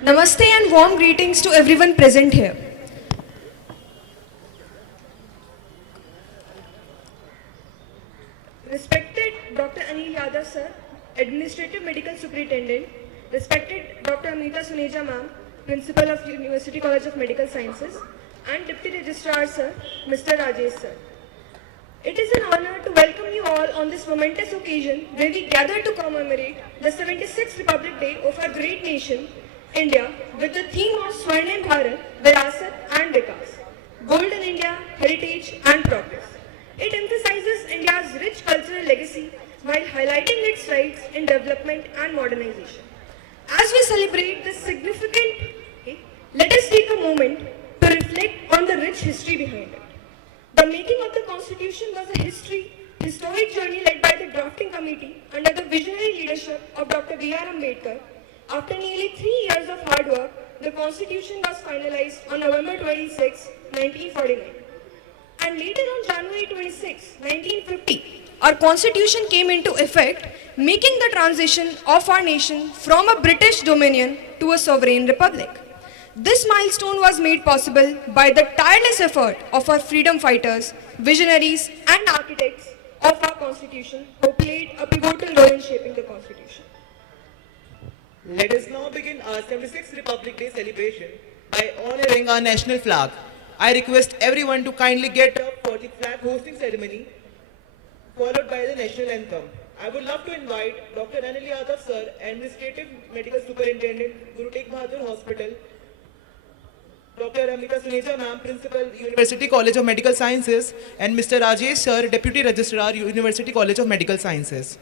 Namaste and warm greetings to everyone present here. Respected Dr. Anil Yadav sir, Administrative Medical Superintendent, respected Dr. Amita Suneja ma'am, Principal of University College of Medical Sciences, and Deputy Registrar sir, Mr. Rajesh sir. It is an honor to welcome you all on this momentous occasion where we gather to commemorate the 76th Republic Day of our great nation, India, with the theme of Swarnim Bharat, Virasat and Vikas, Golden India, Heritage and Progress. It emphasizes India's rich cultural legacy while highlighting its strides in development and modernization. As we celebrate this significant day, let us take a moment to reflect on the rich history behind it. The making of the Constitution was a historic journey led by the drafting committee under the visionary leadership of Dr. B.R. Ambedkar. After nearly 3 years of hard work, the Constitution was finalized on November 26, 1949. And later on January 26, 1950, our Constitution came into effect, making the transition of our nation from a British dominion to a sovereign republic. This milestone was made possible by the tireless effort of our freedom fighters, visionaries, and architects of our Constitution who played a pivotal role in shaping the Constitution. Let us now begin our 76th Republic Day celebration by honoring our national flag. I request everyone to kindly get up for the flag hosting ceremony, followed by the national anthem. I would love to invite Dr. Anil Yadav sir, Administrative Medical Superintendent, Guru Tegh Bahadur Hospital, Dr. Amita Suneja ma'am, Principal, University College of Medical Sciences, and Mr. Rajesh sir, Deputy Registrar, University College of Medical Sciences.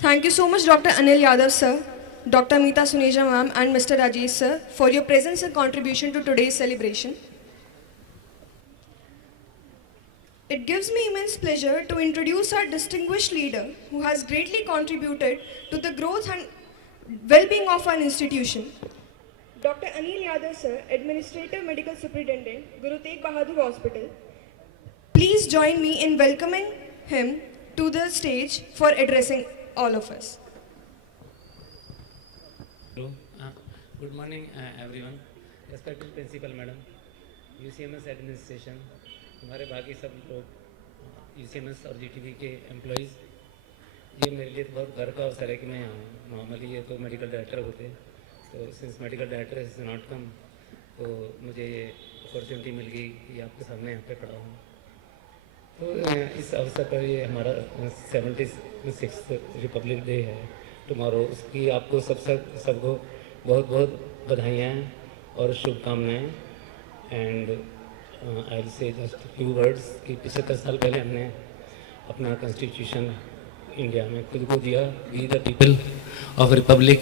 Thank you so much, Dr. Anil Yadav sir, Dr. Meeta Suneja ma'am, and Mr. Rajesh sir for your presence and contribution to today's celebration. It gives me immense pleasure to introduce our distinguished leader who has greatly contributed to the growth and well-being of our institution. Dr. Anil Yadav sir, Administrative Medical Superintendent, Guru Tegh Bahadur Hospital. Please join me in welcoming him to the stage for addressing all of us. Hello. Good morning, everyone. Respected Principal Madam, UCMS Administration, हमारे बाकी सब लोग UCMS और GTV के employees, ये मेरे लिए बहुत गर्व का अवसर है कि मैं यहाँ हूँ। नॉर्मली ये तो मेडिकल डायरेक्टर होते हैं, तो since medical director is not come, तो मुझे ये अपॉर्चुनिटी मिल गई कि आपके सामने यहाँ पे खड़ा हूँ। तो इस अवसर पर ये हमारा 76th रिपब्लिक डे है टुमारो, उसकी आपको सबको बहुत बहुत बधाइयाँ हैं। और शुभकामनाएं। And I will say just few words कि 75 साल पहले हमने अपना कॉन्स्टिट्यूशन इंडिया में खुद को दिया। We the people of republic,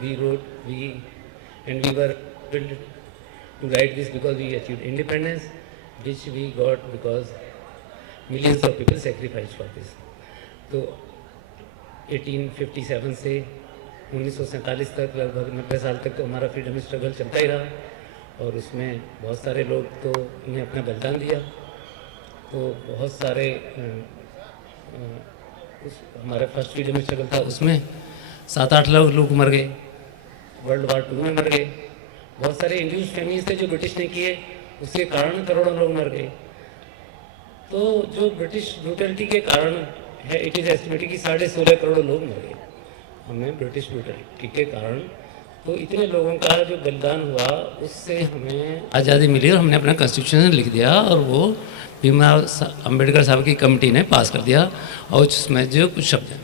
we wrote, we and we were build to write this because we achieved independence, which we got because millions of people sacrificed for this. तो 1857 से 1947 तक लगभग 90 साल तक तो हमारा फ्रीडम स्ट्रगल चलता ही रहा और उसमें बहुत सारे लोग तो ने अपना बलिदान दिया। तो बहुत सारे हमारा फर्स्ट फ्रीडम स्ट्रगल था, उसमें 7-8 लोग मर गए, वर्ल्ड वार 2 में मर गए। बहुत सारे इंड्यूस फैमिलीज थे जो ब्रिटिश ने किए, उसके कारण करोड़ों लोग मर गए। तो जो ब्रिटिश ब्रूटलिटी के कारण है, इट इज़ एस्टिमेटेड कि 16.5 करोड़ लोग मर गए हमें ब्रिटिश ब्रूटलिटी के कारण। तो इतने लोगों का जो बलिदान हुआ उससे हमें आज़ादी मिली और हमने अपना कॉन्स्टिट्यूशन लिख दिया और वो भीमराव अम्बेडकर साहब की कमेटी ने पास कर दिया। और उसमें जो कुछ शब्द हैं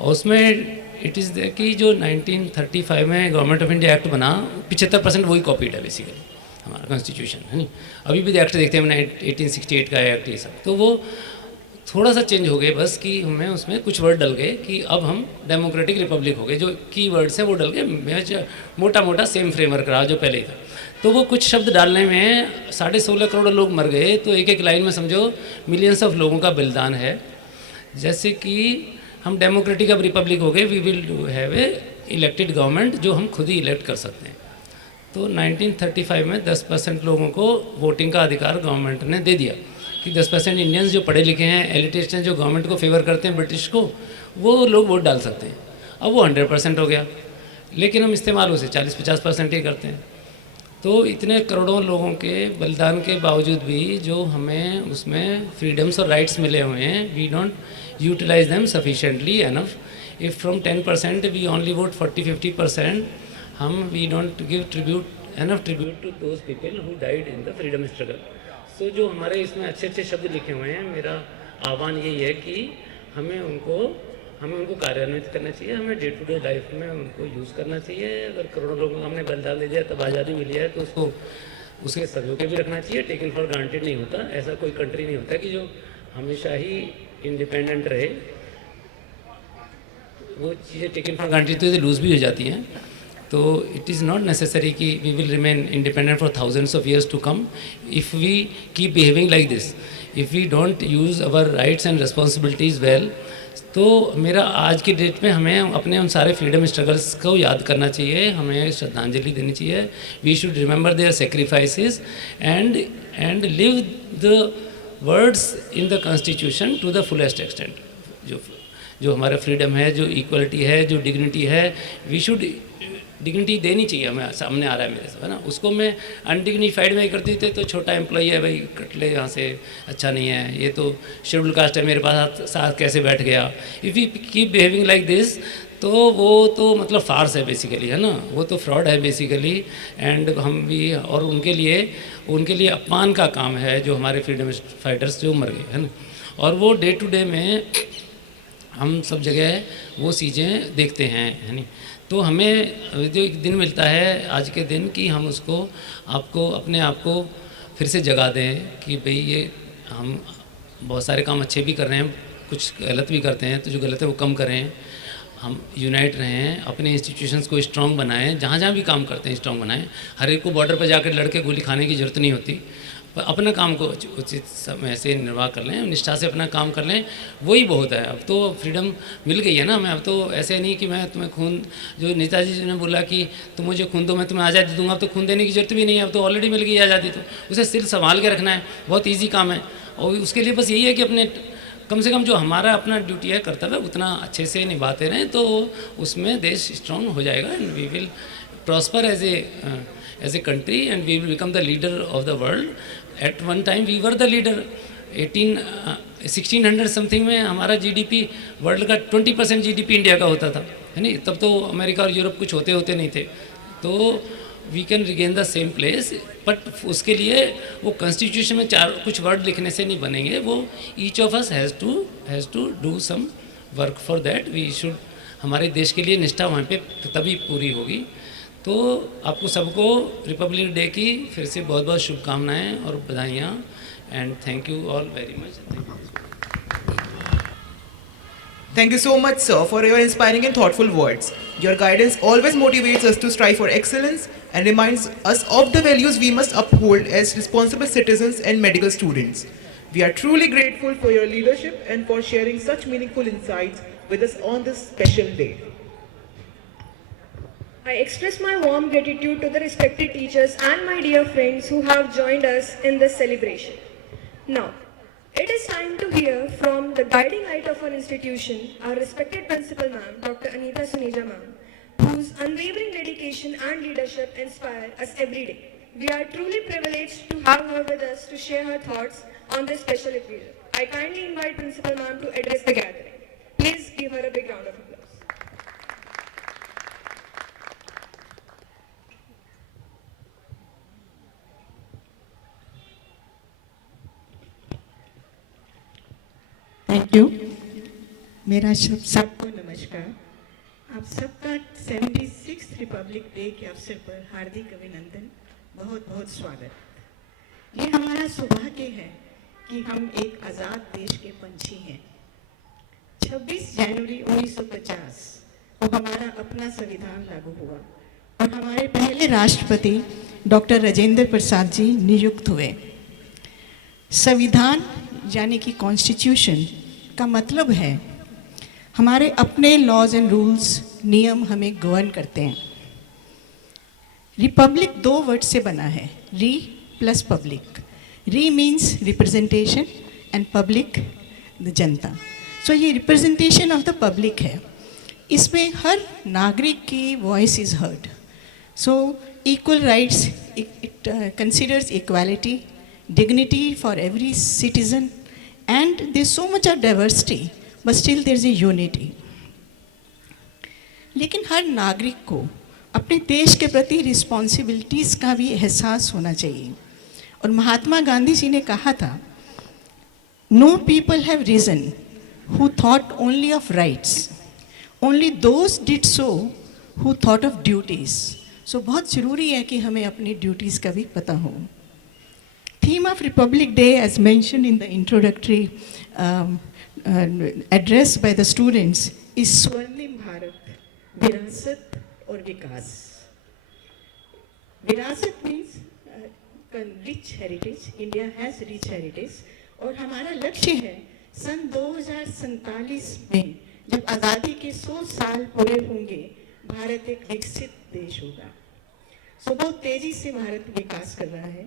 और उसमें इट इज़ कि जो 1935 में गवर्नमेंट ऑफ इंडिया एक्ट बना 75% वही कॉपीड है बेसिकली हमारा कॉन्स्टिट्यूशन, है नहीं। अभी भी एक्ट देखते हैं हमने 1868 का एक्ट ये सब, तो वो थोड़ा सा चेंज हो गए बस कि हमें उसमें कुछ वर्ड डल गए कि अब हम डेमोक्रेटिक रिपब्लिक हो गए। जो की वर्ड्स है वो डल गए, मोटा मोटा सेम फ्रेमवर्क रहा जो पहले ही था। तो वो कुछ शब्द डालने में 16.5 करोड़ लोग मर गए। तो एक एक लाइन में समझो मिलियंस ऑफ लोगों का बलिदान है। जैसे कि हम डेमोक्रेटिक अब रिपब्लिक हो गए, we will have a elected government जो हम खुद ही इलेक्ट कर सकते हैं। तो 1935 में 10% लोगों को वोटिंग का अधिकार गवर्नमेंट ने दे दिया कि 10% इंडियंस जो पढ़े लिखे हैं, एलिटिस्ट जो गवर्नमेंट को फेवर करते हैं ब्रिटिश को, वो लोग वोट डाल सकते हैं। अब वो 100% हो गया, लेकिन हम इस्तेमाल उसे 40-50% ही करते हैं। तो इतने करोड़ों लोगों के बलिदान के बावजूद भी जो हमें उसमें फ्रीडम्स और राइट्स मिले हुए हैं, we don't utilize them sufficiently enough. If from 10% we only vote 40-50%, we don't give enough tribute to those people who died in the freedom struggle. So जो हमारे इसमें अच्छे शब्द लिखे हुए हैं, मेरा आह्वान यही है कि हमें उनको कार्यान्वित करना चाहिए, हमें डे टू डे लाइफ में उनको यूज़ करना चाहिए। अगर करोड़ों लोगों को हमने बलिदान दे दिया तब आज़ादी मिली है तो उसको उसके सजो के भी रखना चाहिए। टेकन फॉर ग्रांटेड नहीं होता, ऐसा कोई कंट्री नहीं होता कि जो हमेशा ही इंडिपेंडेंट रहे। वो चीज़ें टेकन फॉर ग्रांटेड तो लूज़ भी हो जाती हैं। तो इट इज़ नॉट नेसेसरी कि we will remain independent for thousands of years to come if we keep behaving like this, if we don't use our rights and responsibilities well. तो मेरा आज की डेट में हमें अपने उन सारे फ्रीडम स्ट्रगल्स को याद करना चाहिए, हमें श्रद्धांजलि देनी चाहिए। We should remember their sacrifices and live the words in the constitution to the fullest extent. जो हमारा फ्रीडम है, जो इक्वलिटी है, जो डिग्निटी है, वी शुड डिग्निटी देनी चाहिए हमें। सामने आ रहा है मेरे से, है ना। उसको मैं अनडिग्निफाइड में करती थी तो छोटा एम्प्लॉई है भाई, कट ले यहाँ से, अच्छा नहीं है, ये तो शेड्यूल कास्ट है, मेरे पास साथ कैसे बैठ गया। If you keep behaving like this तो वो तो मतलब फार्स है बेसिकली, है ना, वो तो फ्रॉड है बेसिकली। एंड हम भी और उनके लिए अपमान का काम है जो हमारे फ्रीडम फाइटर्स जो मर गए, है ना। और वो डे टू डे में हम सब जगह वो चीज़ें देखते हैं, है नहीं। तो हमें जो एक दिन मिलता है आज के दिन कि हम उसको अपने आप को फिर से जगा दें कि भाई ये हम बहुत सारे काम अच्छे भी कर रहे हैं, कुछ गलत भी करते हैं, तो जो गलत है वो कम करें। हम यूनाइट रहें, अपने इंस्टीट्यूशंस को स्ट्रॉन्ग बनाएं, जहाँ जहाँ भी काम करते हैं स्ट्रॉन्ग बनाएं। हर एक को बॉर्डर पर जाकर लड़के गोली खाने की ज़रूरत नहीं होती, पर अपना काम को उचित समय से निर्वाह कर लें, निष्ठा से अपना काम कर लें, वही बहुत है। अब तो फ्रीडम मिल गई है ना हमें। अब तो ऐसे नहीं कि मैं तुम्हें खून, जो नेताजी जी ने बोला कि तुम मुझे खून दो मैं तुम्हें आज़ादी दूंगा, अब तो खून देने की जरूरत भी नहीं है, अब तो ऑलरेडी मिल गई आज़ादी। तो उसे सिर्फ संभाल के रखना है, बहुत ईजी काम है। और उसके लिए बस यही है कि अपने कम से कम जो हमारा अपना ड्यूटी है, कर्तव्य, उतना अच्छे से निभाते रहें, तो उसमें देश स्ट्रॉन्ग हो जाएगा and we will prosper as a country and we will become the leader of the world. At one time we were the leader. 1600 something में हमारा जीडीपी वर्ल्ड का 20% जीडीपी इंडिया का होता था, है नहीं। तब तो अमेरिका और यूरोप कुछ होते नहीं थे। तो we can regain the same place, but उसके लिए वो कॉन्स्टिट्यूशन में कुछ वर्ड लिखने से नहीं बनेंगे। वो each of us has to do some work for that. We should, हमारे देश के लिए निष्ठा वहाँ पे तभी पूरी होगी। तो आपको सबको रिपब्लिक डे की फिर से बहुत बहुत शुभकामनाएं और बधाइयाँ and thank you all very much. Thank you so much, sir, for your inspiring and thoughtful words. Your guidance always motivates us to strive for excellence and reminds us of the values we must uphold as responsible citizens and medical students. We are truly grateful for your leadership and for sharing such meaningful insights with us on this special day. I express my warm gratitude to the respected teachers and my dear friends who have joined us in this celebration. Now, it is time to hear from the guiding light of our institution, our respected principal ma'am, Dr. Anita Suneja ma'am, whose unwavering dedication and leadership inspire us every day. We are truly privileged to have her with us to share her thoughts on this special occasion. I kindly invite Principal ma'am to address the gathering. Please give her a big round of applause. Thank you. मेरा सबको नमस्कार. आप सबका 76 Republic day के अवसर पर हार्दिक अभिनंदन, बहुत बहुत स्वागत. ये हमारा सौभाग्य है कि हम एक आज़ाद देश के पंछी हैं. 26 जनवरी 1950 को हमारा अपना संविधान लागू हुआ और हमारे पहले राष्ट्रपति डॉक्टर राजेंद्र प्रसाद जी नियुक्त हुए. संविधान यानी कि कॉन्स्टिट्यूशन का मतलब है हमारे अपने लॉज एंड रूल्स, नियम हमें गवर्न करते हैं. रिपब्लिक 2 वर्ड से बना है, री प्लस पब्लिक. री means representation and public the जनता. सो ये रिप्रेजेंटेशन ऑफ द पब्लिक है. इसमें हर नागरिक की voice is heard. So equal rights, it considers equality, dignity for every citizen, and there's so much of diversity, but still there's a unity. लेकिन हर नागरिक को अपने देश के प्रति रिस्पॉन्सिबिलिटीज़ का भी एहसास होना चाहिए. और महात्मा गांधी जी ने कहा था, no people have risen who thought only of rights, only those did so who thought of duties. So बहुत ज़रूरी है कि हमें अपनी ड्यूटीज़ का भी पता हो. Theme of Republic Day, as mentioned in the introductory address by the students, is Swarnim Bharat, विरासत और विकास. विरासत means rich heritage. India has rich heritage. और हमारा लक्ष्य है सन 2047 में जब आज़ादी के 100 साल पूरे होंगे, भारत एक विकसित देश होगा. सो बहुत तेजी से भारत विकास कर रहा है.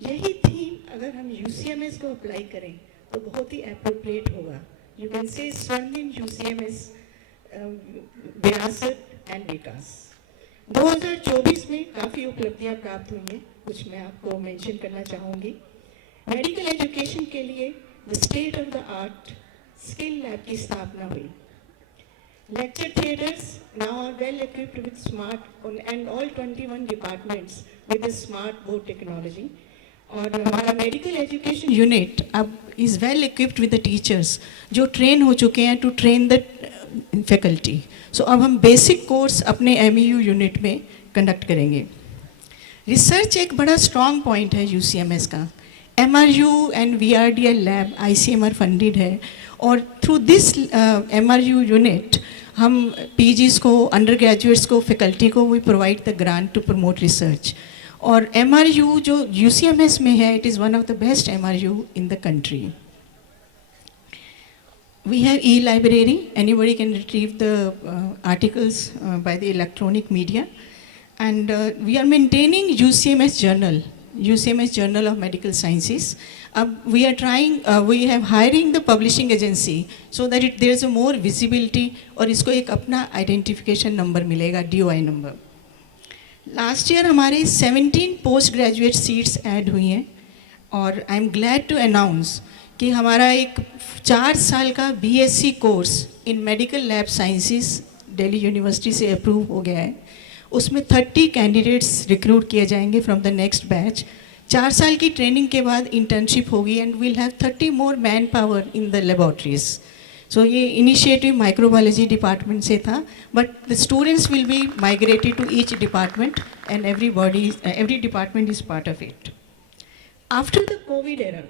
यही थीम अगर हम यूसीएमएस को अप्लाई करें तो बहुत ही अप्रोप्रिएट होगा. यू कैन से स्वर्णिम यूसीएमएस, विरासत एंड विकास. 2024 में काफ़ी उपलब्धियां प्राप्त हुई हैं, कुछ मैं आपको मेंशन करना चाहूँगी. मेडिकल एजुकेशन के लिए the state of the art skill lab की स्थापना हुई. Lecture theatres now are well equipped with smart and all 21 departments with the smart board technology. और हमारा मेडिकल एजुकेशन यूनिट अब is well equipped with the teachers जो train हो चुके हैं to train the faculty. So अब हम basic course अपने एमईयू यूनिट में कंडक्ट करेंगे. रिसर्च एक बड़ा स्ट्रॉन्ग पॉइंट है यूसीएमएस का. MRU and VRDL lab ICMR funded है और थ्रू दिस एमआरयू यूनिट हम पीजीज़ को, अंडर ग्रेजुएट्स को, फैकल्टी को we provide the grant to promote research. और एमआरयू जो यूसीएमएस में है, it is one of the best MRU in the country. We have e-library. Anybody can retrieve the articles by the electronic media. And we are maintaining UCMS Journal of Medical Sciences. We are trying, we have hiring the publishing agency so that there is a more visibility और इसको एक अपना identification number मिलेगा, DOI number. Last year हमारे 17 post graduate seats add हुई हैं और I am glad to announce कि हमारा एक 4 साल का BSc course in medical lab sciences Delhi university से अप्रूव हो गया है. उसमें 30 कैंडिडेट्स रिक्रूट किए जाएंगे फ्रॉम द नेक्स्ट बैच. 4 साल की ट्रेनिंग के बाद इंटर्नशिप होगी and we'll have 30 more man power in the laboratories. So ये इनिशिएटिव माइक्रोबायोलॉजी डिपार्टमेंट से था, but the students will be migrated to each department and every department is part of it. After the covid era,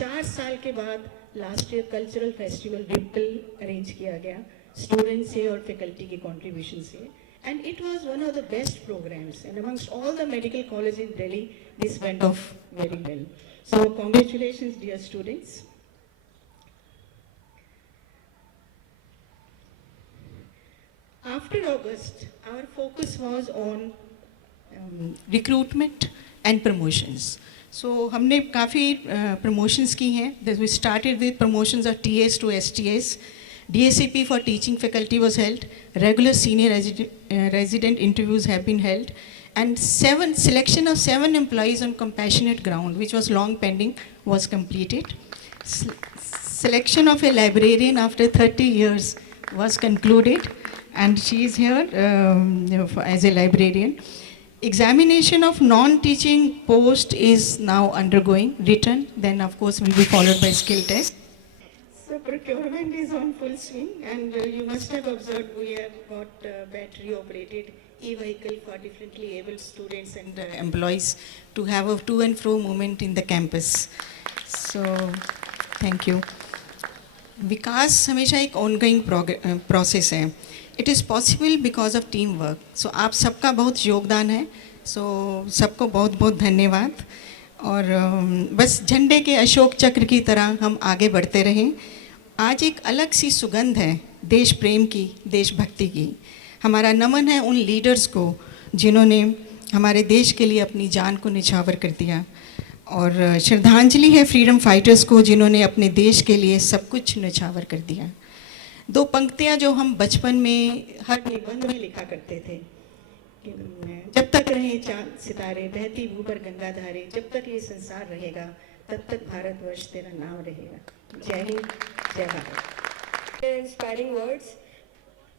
4 साल के बाद last year cultural festival Ripple arrange किया गया students से और फैकल्टी के कंट्रीब्यूशन से, and it was one of the best programs, and amongst all the medical colleges in Delhi this went off very well. So congratulations dear students. After August, our focus was on recruitment and promotions. So हमने काफ़ी promotions की हैं. We started with promotions of TAs to STAs. DSCP for teaching faculty was held. Regular senior resident interviews have been held. And selection of 7 employees on compassionate ground, which was long pending, was completed. Selection of a librarian after 30 years was concluded, and she is here as a librarian. Examination of non-teaching post is now undergoing, written, then of course will be followed by skill test. So procurement is on full swing, and you must have observed we have got battery operated e-vehicle for differently abled students and employees to have a to and fro movement in the campus. So thank you. विकास हमेशा एक ongoing process है. It is possible because of teamwork. So आप सबका बहुत योगदान है. So सबको बहुत बहुत धन्यवाद. और बस झंडे के अशोक चक्र की तरह हम आगे बढ़ते रहें. आज एक अलग सी सुगंध है देश प्रेम की, देशभक्ति की. हमारा नमन है उन लीडर्स को जिन्होंने हमारे देश के लिए अपनी जान को निछावर कर दिया, और श्रद्धांजलि है फ्रीडम फाइटर्स को जिन्होंने अपने देश के लिए सब कुछ निछावर कर दिया. 2 पंक्तियाँ जो हम बचपन में हर निबंध में लिखा करते थे कि जब तक रहे चांद सितारे, बहती भू पर गंगा धारे, जब तक ये संसार रहेगा तब तक भारतवर्ष तेरा नाम रहेगा. जय हिंद, जय Bharat. Inspiring words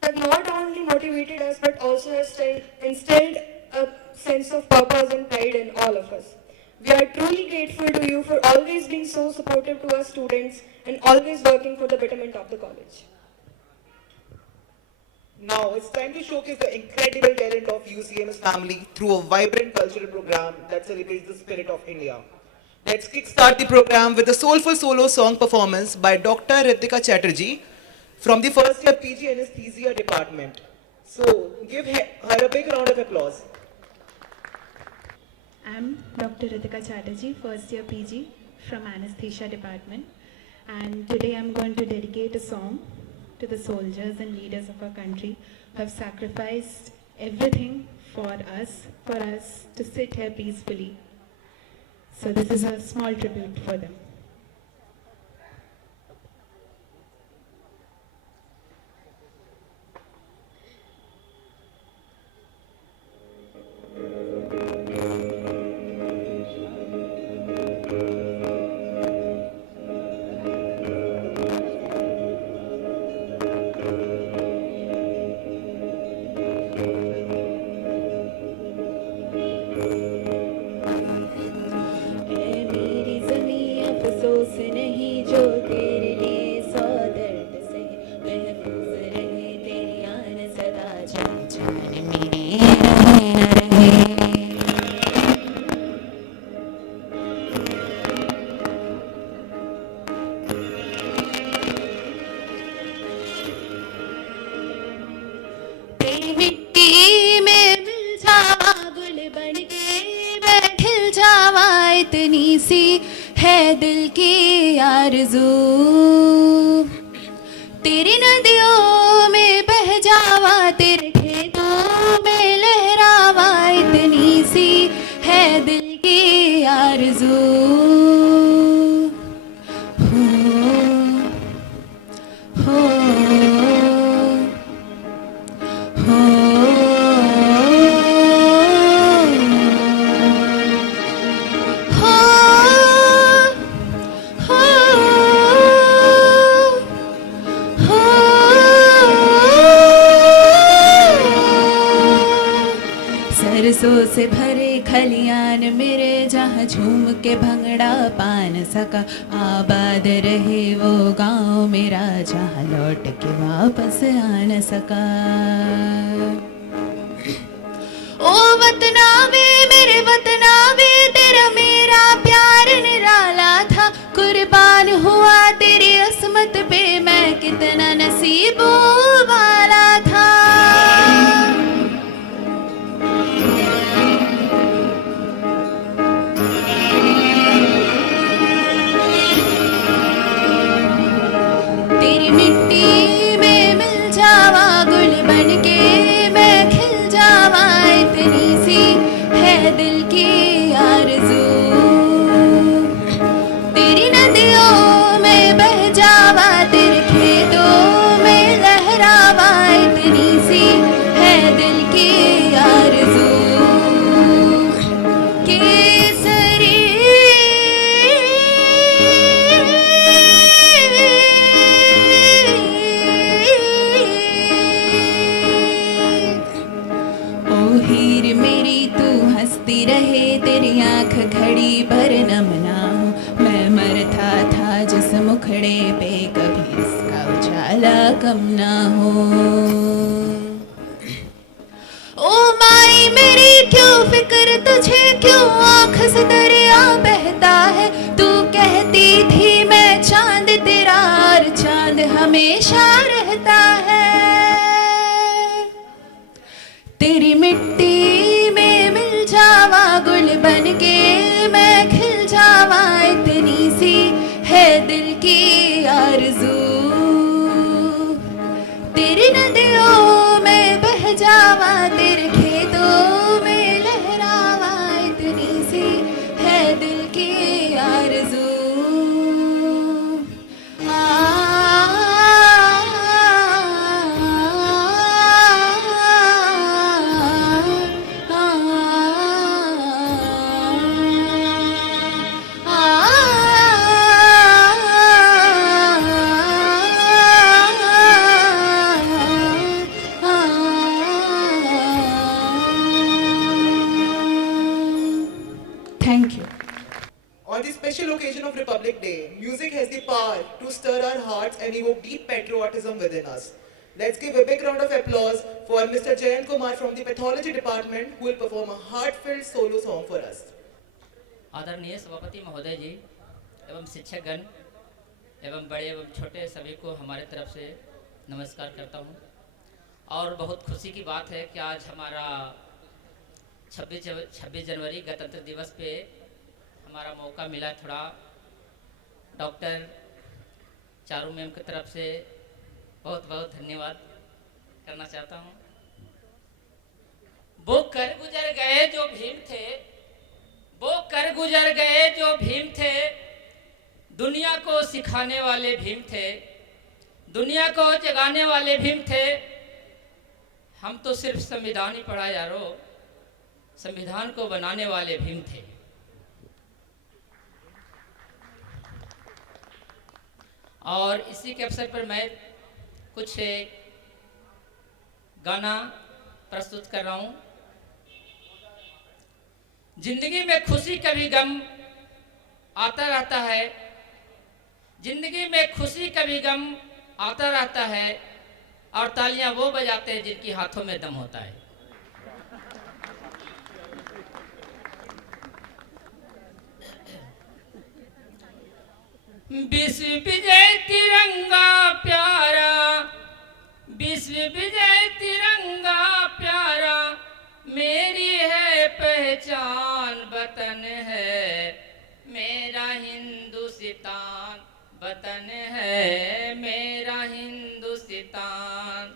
have not only motivated us but also has instilled a sense of purpose and pride in all of us. We are truly grateful to you for always being so supportive to us students and always working for the betterment of the college. Now it's time to showcase the incredible talent of UCMS family through a vibrant cultural program that celebrates the spirit of India. Let's kickstart the program with a soulful solo song performance by Dr. Ritika Chatterjee from the first year PG Anesthesia department. So give her a big round of applause. I'm Dr. Ritika Chatterjee, first year PG from Anesthesia department, and today I'm going to dedicate a song to the soldiers and leaders of our country who have sacrificed everything for us to sit here peacefully. So this is a small tribute for them. इतनी सी है दिल की आरज़ू, तेरी नदियों में बह जावा, तेरे खेतों में लहरावा, इतनी सी है दिल की आरज़ू. सरसों से भरे खल गलियान मेरे जहाँ झूम के भंगड़ा पान सका, आबाद रहे वो गांव मेरा जहाँ लौट के वापस आ न सका। ओ वतना वे मेरे वतना वे, तेरा मेरा प्यार निराला था, कुर्बान हुआ तेरी असमत पे मैं कितना नसीबों वाला था। तेरी मिट्टी में मिल जावा गुल बनके मैं खिल जावा, इतनी सी है दिल की आरज़ू। तेरी नदियों में बह जावा, तेरे खेतों में लहरावा, इतनी सी है दिल की आरज़ू। केसरी ओ हीर मेरी तू हंसती रहे, तेरी आंख घड़ी भर नम ना हो, मैं मरता था जिस मुखड़े पे कभी इसका उजाला कम ना हो। ओ माई मेरी क्यों फिक्र तुझे, क्यों आंख से दरिया बहता है, तू कहती थी मैं चांद तेरा और चांद हमेशा रहता है। तेरी मिट्टी में मिल जावा गुल बनके मैं खिल जावा, इतनी सी है दिल की आरज़ू। तेरी नदियों में बह जावा, तेरे खेतों में लहरावा, इतनी सी है दिल की आरज़ू। Thank you. On the special occasion of Republic Day, music has the power to stir our hearts and evoke deep patriotism within us. Let's give a big round of applause for Mr. Jayant Kumar from the Pathology Department, who will perform a heartfelt solo song for us. आदरणीय सभापति महोदय जी एवं शिक्षकगण एवं बड़े एवं छोटे सभी को हमारे तरफ से नमस्कार करता हूं। और बहुत खुशी की बात है कि आज हमारा 26 जनवरी गणतंत्र दिवस पे हमारा मौका मिला। थोड़ा डॉक्टर चारू मैम की तरफ से बहुत बहुत धन्यवाद करना चाहता हूं। वो कर गुजर गए जो भीम थे, वो कर गुजर गए जो भीम थे, दुनिया को सिखाने वाले भीम थे, दुनिया को जगाने वाले भीम थे। हम तो सिर्फ संविधान ही पढ़ा यारो, संविधान को बनाने वाले भीम थे। और इसी के अवसर पर मैं कुछ गाना प्रस्तुत कर रहा हूं। जिंदगी में खुशी कभी गम आता रहता है, जिंदगी में खुशी कभी गम आता रहता है, और तालियां वो बजाते हैं जिनके हाथों में दम होता है। विश्व विजय तिरंगा प्यारा, विश्व विजय तिरंगा प्यारा, मेरी है पहचान वतन है मेरा हिंदुस्तान, वतन है मेरा हिंदुस्तान।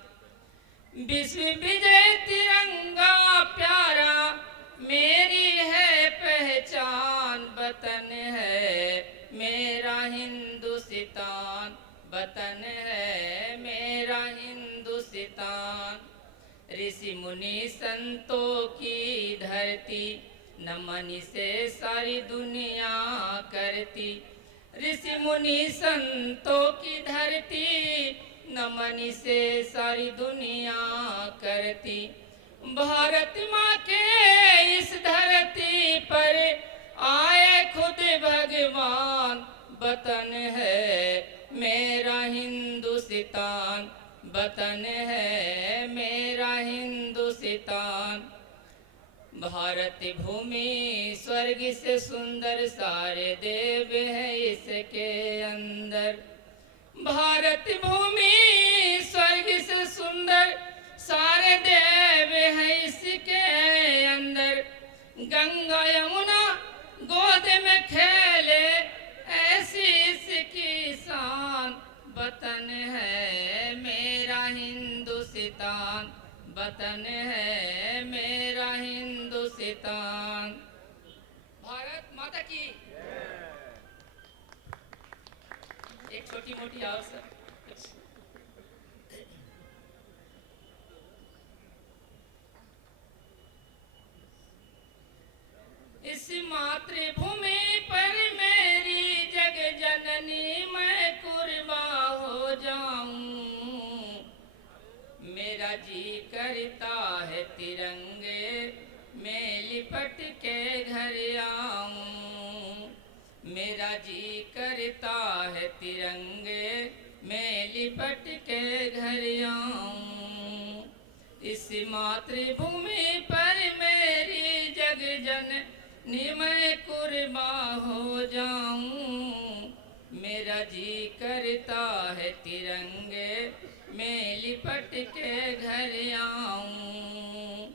विश्व विजय तिरंगा प्यारा, मेरी है पहचान वतन है मेरा हिंदुस्तान, वतन है मेरा हिंदुस्तान। ऋषि मुनि संतों की धरती, नमन से सारी दुनिया करती। ऋषि मुनि संतों की धरती, नमन से सारी दुनिया करती। भारत माँ के इस धरती पर आए खुद भगवान, वतन है मेरा हिंदुस्तान, वतन है मेरा हिंदुस्तान। भारत भूमि स्वर्ग से सुंदर, सारे देव हैं इसके अंदर। भारत भूमि स्वर्ग से सुंदर, सारे देव हैं इसके अंदर। गंगा यमुना गोद में खेले, ऐसी इसकी शान, वतन है मेरा हिंदुस्तान, वतन है मेरा हिंदुस्तान। भारत माता की। एक छोटी मोटी और सर। इस मातृभूमि पर मेरी जग जननी, मैं कुर्बा हो जाऊं। मेरा जी करता है तिरंगे में लिपट के घर आऊं। मेरा जी करता है तिरंगे में लिपट के घर आऊं। इस मातृभूमि पर मेरी जग जननी, मैं कुर्बा हो जाऊं। मेरा जी करता है तिरंगे में लिपट के घर आऊं।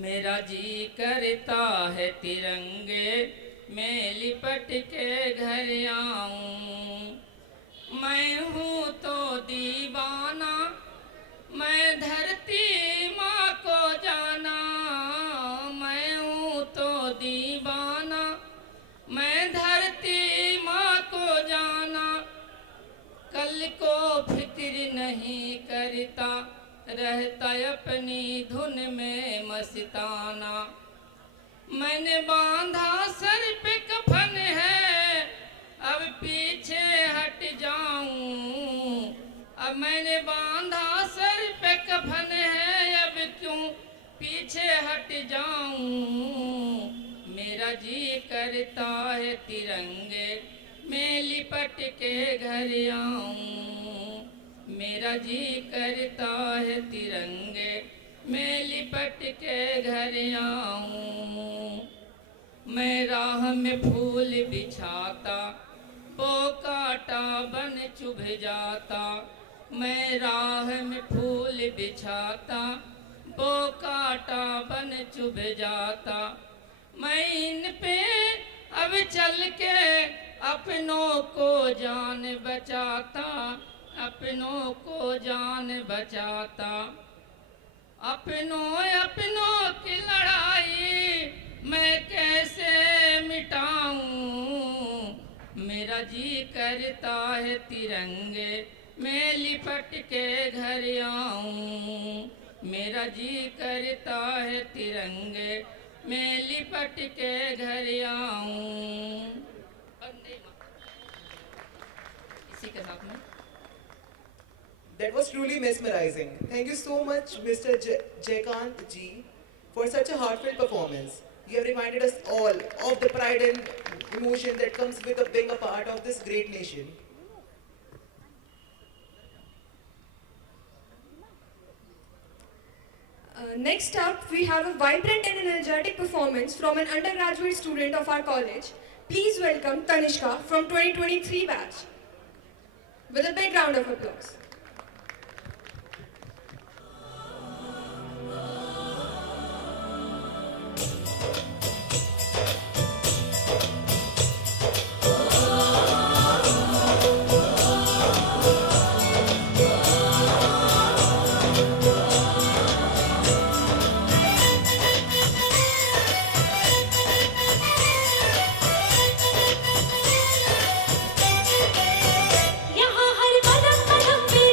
मेरा जी करता है तिरंगे में लिपट के घर आऊं। मैं हूँ तो दीवाना, मैं धरती माँ को जाना। मैं हूँ तो दीवाना, मैं धरती माँ को जाना। कल को फिक्र नहीं करता, रहता अपनी धुन में मस्ताना। मैंने बांधा सर पे कफन है, अब पीछे हट जाऊं। अब मैंने बांधा सर पे कफन है, अब क्यों पीछे हट जाऊं। मेरा जी करता है तिरंगे में लिपट के घर आऊं। मेरा जी करता है तिरंगे में लिपट के घर आऊं। मैं राह में फूल बिछाता, वो कांटा बन चुभ जाता। मैं राह में फूल बिछाता, वो कांटा बन चुभ जाता। मैं इन पे अब चल के अपनों को जान बचाता, अपनों को जान बचाता। अपनों की लड़ाई मैं कैसे मिटाऊं। मेरा जी करता है तिरंगे में लिपट के घर आऊं। मेरा जी करता है तिरंगे में लिपट के घर आऊं। इसी के साथ में That was truly mesmerizing. Thank you so much, Mr. Jaykant ji, for such a heartfelt performance. You have reminded us all of the pride and emotion that comes with being a part of this great nation. Next up, we have a vibrant and energetic performance from an undergraduate student of our college. Please welcome Tanishka from 2023 batch. With a big round of applause. यहाँ हर कदम कदम पे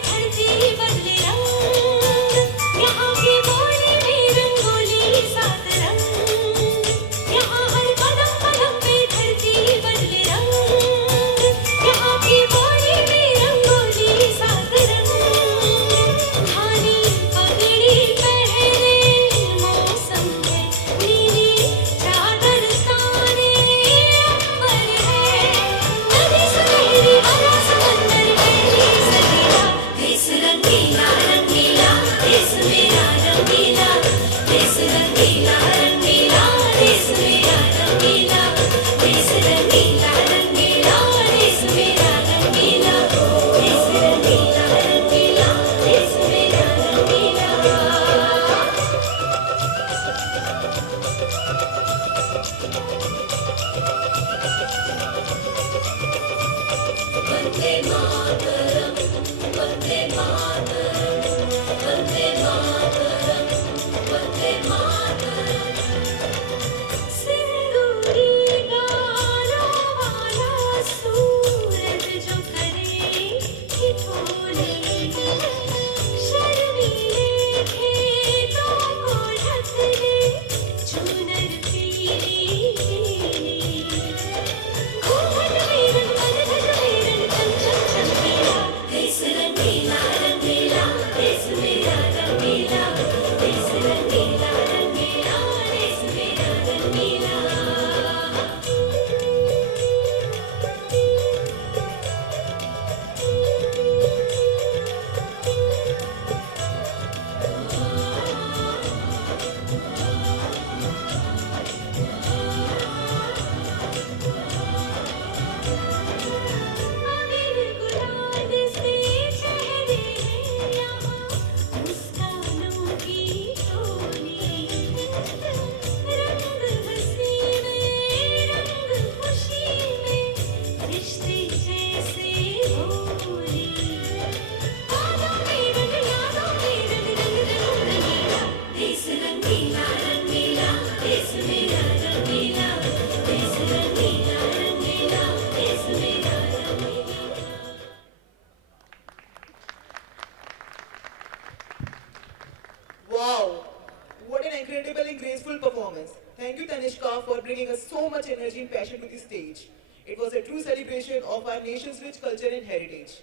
for bringing us so much energy and passion to the stage. It was a true celebration of our nation's rich culture and heritage.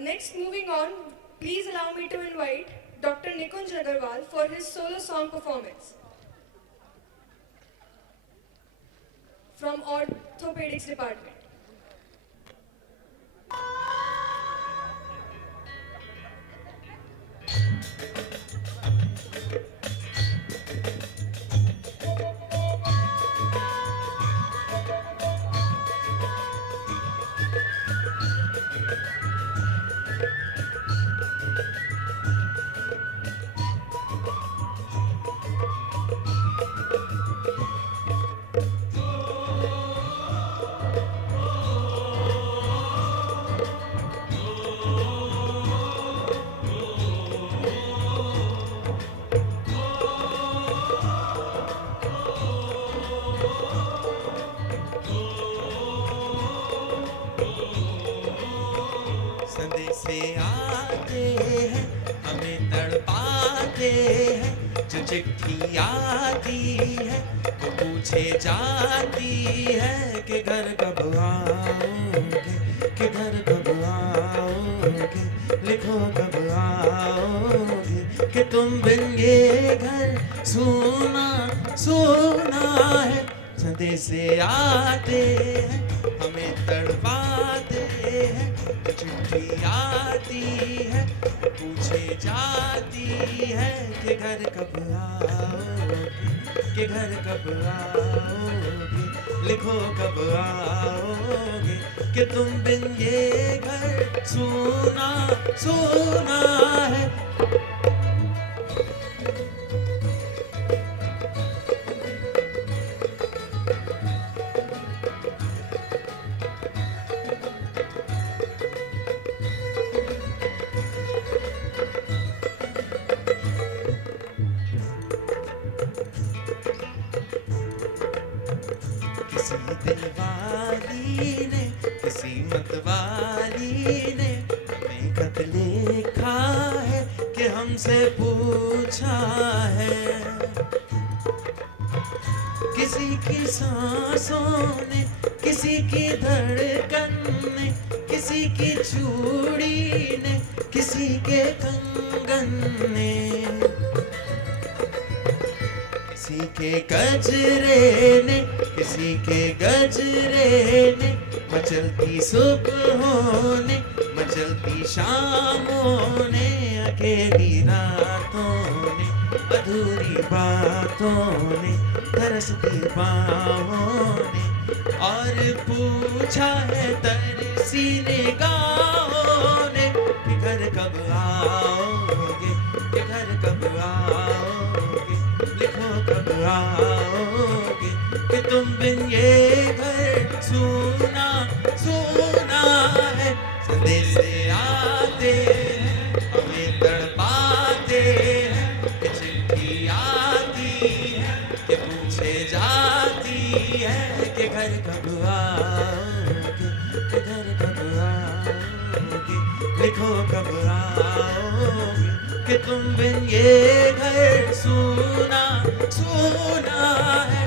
Next, moving on, please allow me to invite Dr. Nikunj Agarwal for his solo song performance from Orthopedics Department. संदेशे आते हैं हमें तड़पाते हैं, जो चिट्ठी आती है वो पूछे जाती है कि घर कब आओगे, कि घर कब आओगे, लिखो कब आओगे, कि तुम बिन ये घर सूना सूना है। संदेशे आते हैं हमें तड़पाते हैं, चिट्ठी आती है पूछे जाती है कि घर कब आओगे, कि घर कब आओगे, लिखो कब आओगे, कि तुम बिन ये घर सूना सूना है। किसी दिलवाली ने, किसी मतवाली ने हमें खत लिखा है कि हमसे पूछा है। किसी की सांसों ने, किसी की धड़कन ने, किसी की चूड़ी ने, किसी के कंगन ने, किसी के गजरे ने, किसी के गजरे ने, मचलती सुबहों ने, मचलती शामों ने, अकेली रातों ने, अधूरी बातों ने, तरसती बाहों ने, और पूछा है तरसी निगाहों ने कि घर कब आओगे, कि घर कब आओगे, लिखो कब आओगे, कि तुम बिन ये घर सूना सूना है। संदेशे आते हैं हमें तड़पाते हैं, कि चिट्ठी आती है कि पूछे जाती है कि घर कब आओगे, कि घर कब आओगे, लिखो कब आओगे, कि तुम बिन ये घर सूना सूना है।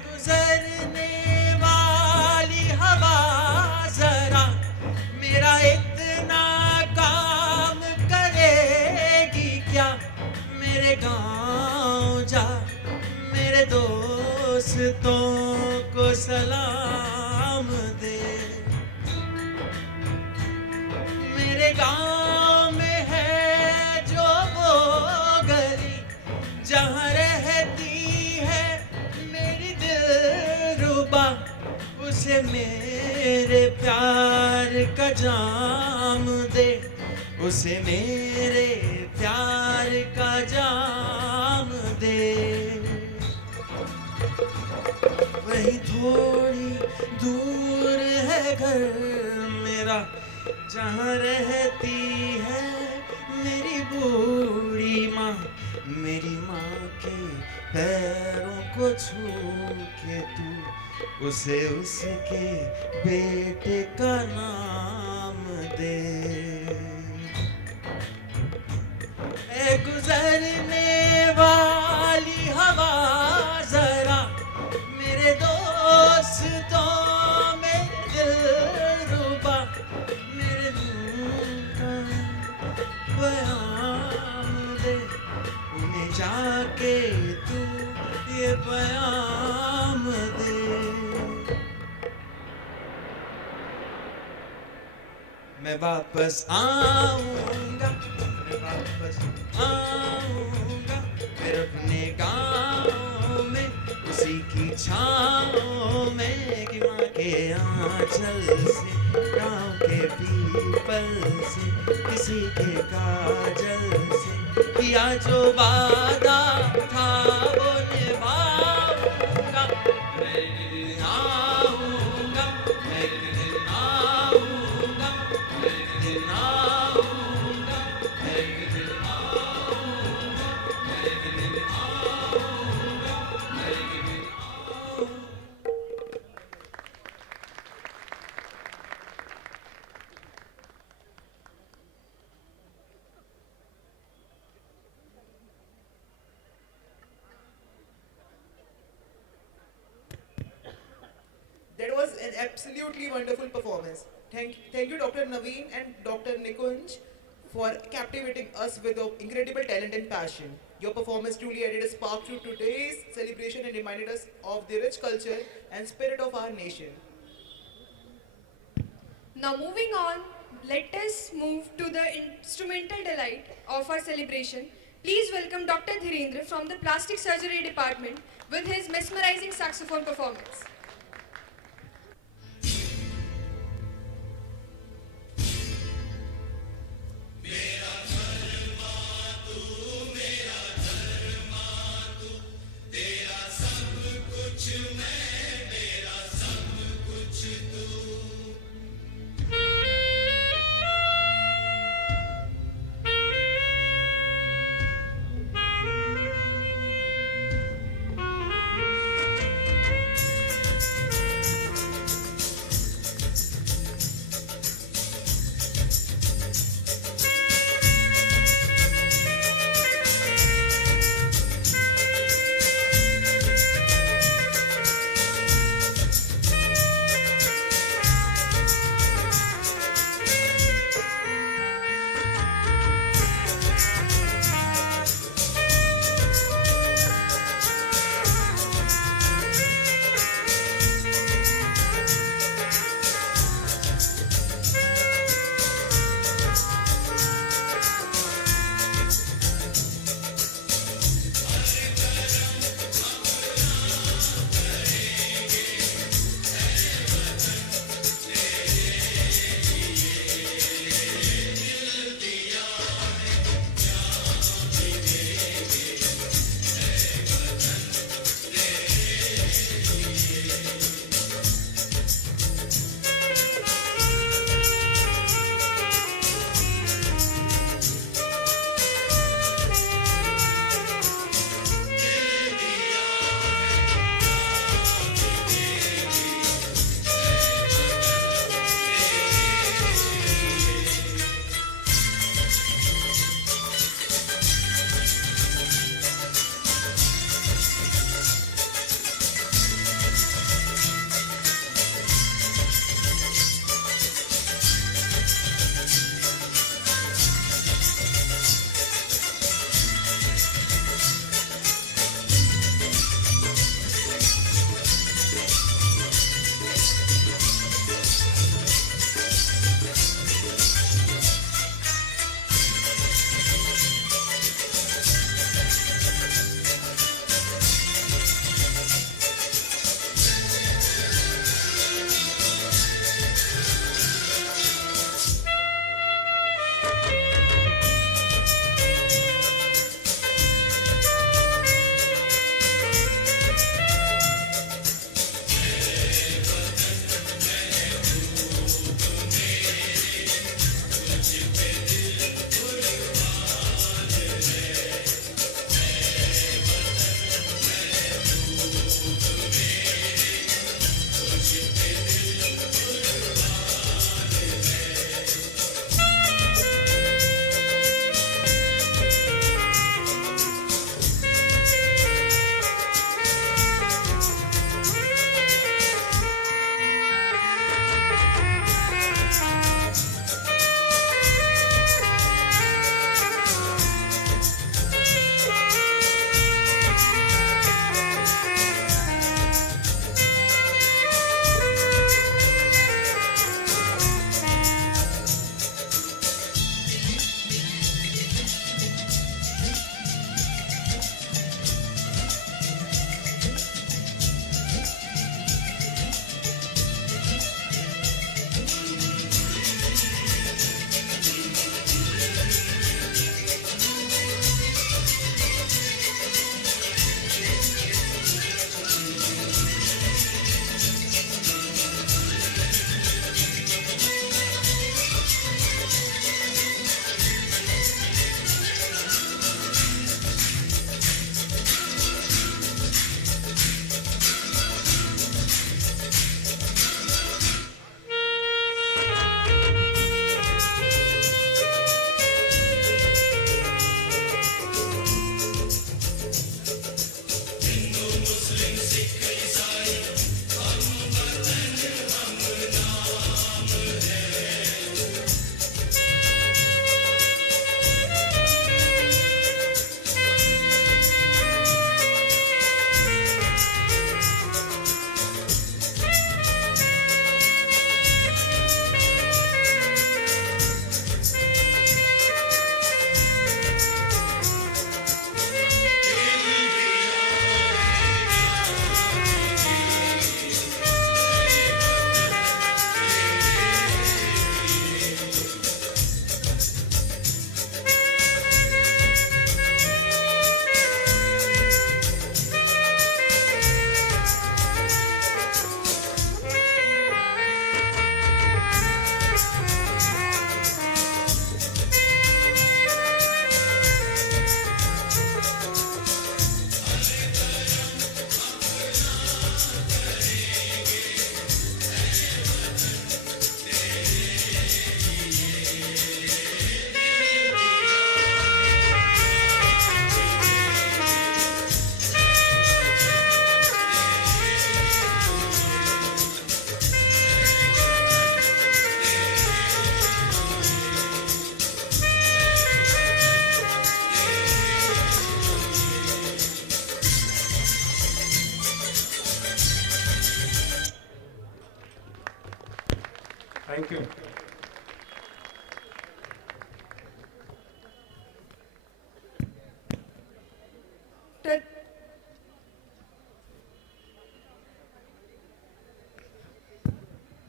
गुजरने वाली हवा जरा मेरा इतना काम करेगी क्या, मेरे गाँव जा मेरे दोस्तों को सलाम दे। मेरे गाँव में है जो वो गली जहाँ रहती है मेरी दिलरुबा, उसे मेरे प्यार का जाम उसे मेरे प्यार का जाम दे। वही थोड़ी दूर है घर मेरा, जहाँ रहती है मेरी बूढ़ी माँ। मेरी माँ के पैरों को छू के तू उसे उसके बेटे का नाम दे। ए गुजरने वाली हवा जरा मेरे दोस्तों, मेरे दिलरुबा, मेरे दिल का बयान दे। उन्हें जाके तू ये बयान दे। मैं वापस आऊंगा, मैं वापस आऊंगा, फिर अपने गाँव में उसी की छाँव में, कि माँ के आंचल से, गाँव के पीपल से, किसी के काजल से किया जो वादा था वो निभाऊंगा। मैं एक दिन आऊंगा, मैं एक दिन आऊंगा, मैं एक दिन आऊंगा, मैं एक दिन आऊंगा, मैं एक दिन आऊंगा, मैं एक दिन आऊंगा। That was an absolutely wonderful performance. Thank you, Dr. Naveen and Dr. Nikunj, for captivating us with your incredible talent and passion. Your performance truly added a spark to today's celebration and reminded us of the rich culture and spirit of our nation. Now moving on, let us move to the instrumental delight of our celebration. Please welcome Dr. Dhirendra from the Plastic Surgery Department with his mesmerizing saxophone performance. Thank you.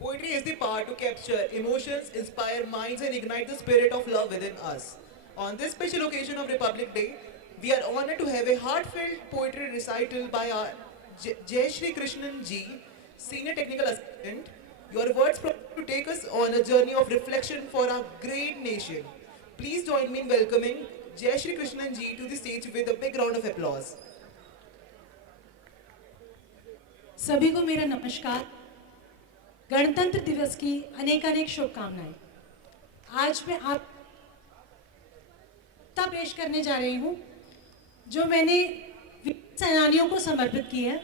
Poetry is the power to capture emotions, inspire minds, and ignite the spirit of love within us. On this special occasion of Republic Day, we are honored to have a heartfelt poetry recital by our Jayashree Krishnan ji, Senior Technical Assistant. Your words promise to take us on a journey of reflection for our great nation. Please join me in welcoming Jayashree Krishnan ji to the stage with a big round of applause. सभी को मेरा नमस्कार। गणतंत्र दिवस की अनेक अनेक शुभकामनाएं। आज मैं आप तब पेश करने जा रही हूं जो मैंने वीर सेनानियों को समर्पित की है।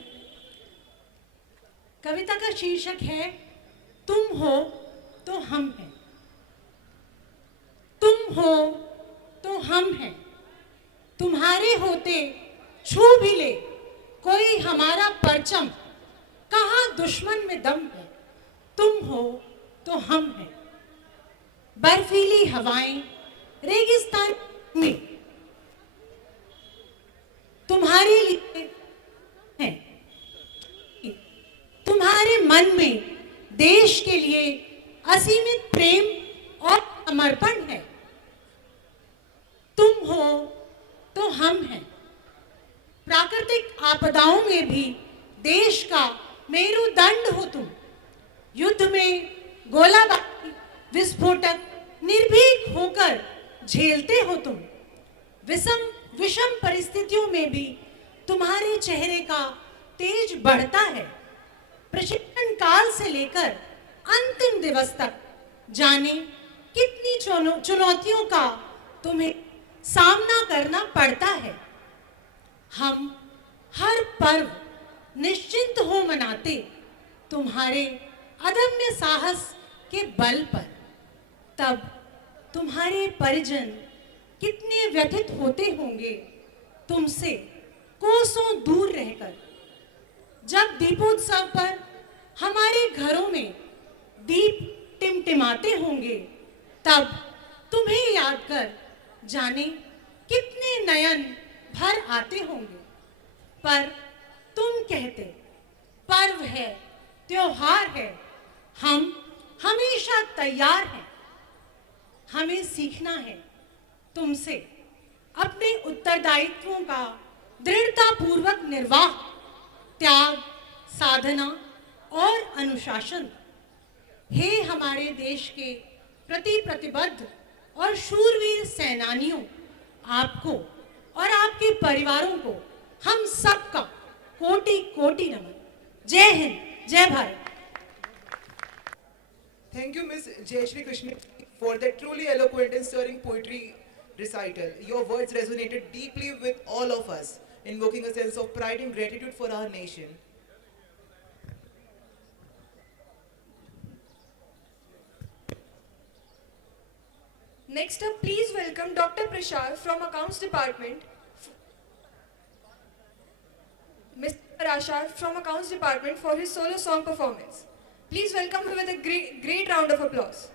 कविता का शीर्षक है तुम हो तो हम हैं। तुम हो तो हम हैं, तुम्हारे होते छू भी ले कोई हमारा परचम, कहाँ दुश्मन में दम है। तुम हो तो हम हैं। बर्फीली हवाएं रेगिस्तान में तुम्हारे लिए हैं। तुम्हारे मन में देश के लिए असीमित प्रेम और समर्पण है। तुम हो तो हम हैं। प्राकृतिक आपदाओं में भी देश का मेरुदंड हो तुम। युद्ध में गोलाबारी विस्फोटक निर्भीक होकर झेलते हो तुम। विषम परिस्थितियों में भी तुम्हारे चेहरे का तेज बढ़ता है। प्रशिक्षण काल से लेकर अंतिम दिवस तक जाने कितनी चुनौतियों का तुम्हें सामना करना पड़ता है। हम हर पर्व निश्चिंत हो मनाते तुम्हारे अदम्य साहस के बल पर। तब तुम्हारे परिजन कितने व्यथित होते होंगे तुमसे कोसों दूर रहकर। जब दीपोत्सव पर हमारे घरों में दीप टिमटिमाते होंगे तब तुम्हें याद कर जाने कितने नयन भर आते होंगे। पर तुम कहते पर्व है, त्योहार है, हम हमेशा तैयार हैं। हमें सीखना है तुमसे अपने उत्तरदायित्वों का दृढ़तापूर्वक निर्वाह, त्याग, साधना और अनुशासन। हे हमारे देश के प्रति प्रतिबद्ध और शूरवीर सेनानियों, आपको और आपके परिवारों को हम सबका कोटि कोटि नमन। जय हिंद, जय Bharat. Thank you, Ms. Jayashree Krishnan, for that truly eloquent and stirring poetry recital. Your words resonated deeply with all of us, invoking a sense of pride and gratitude for our nation. Next up, please welcome Dr. Prashar from Accounts Department. Mr. Prashar from Accounts Department for his solo song performance. Please welcome him with a great round of applause.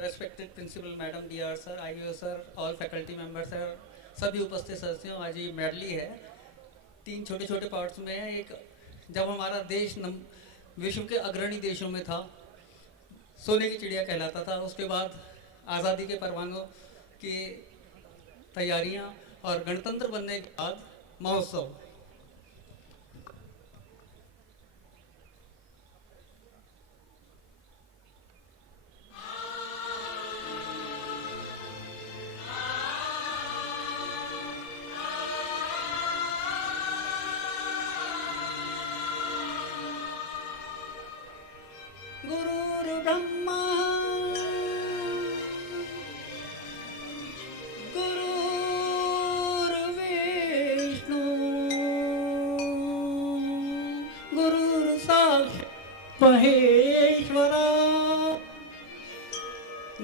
Respected Principal Madam, dear sir, IO sir, all faculty members sir, सभी उपस्थित सदस्यों, आज ये medley है। 3 छोटे छोटे parts में है। एक, जब हमारा देश विश्व के अग्रणी देशों में था, सोने की चिड़िया कहलाता था। उसके बाद आज़ादी के परवानों की तैयारियां और गणतंत्र बनने के बाद महोत्सव। गुरुर् ब्रह्मा गुरुर्विष्णु गुरुर्साक्षात् महेश्वरा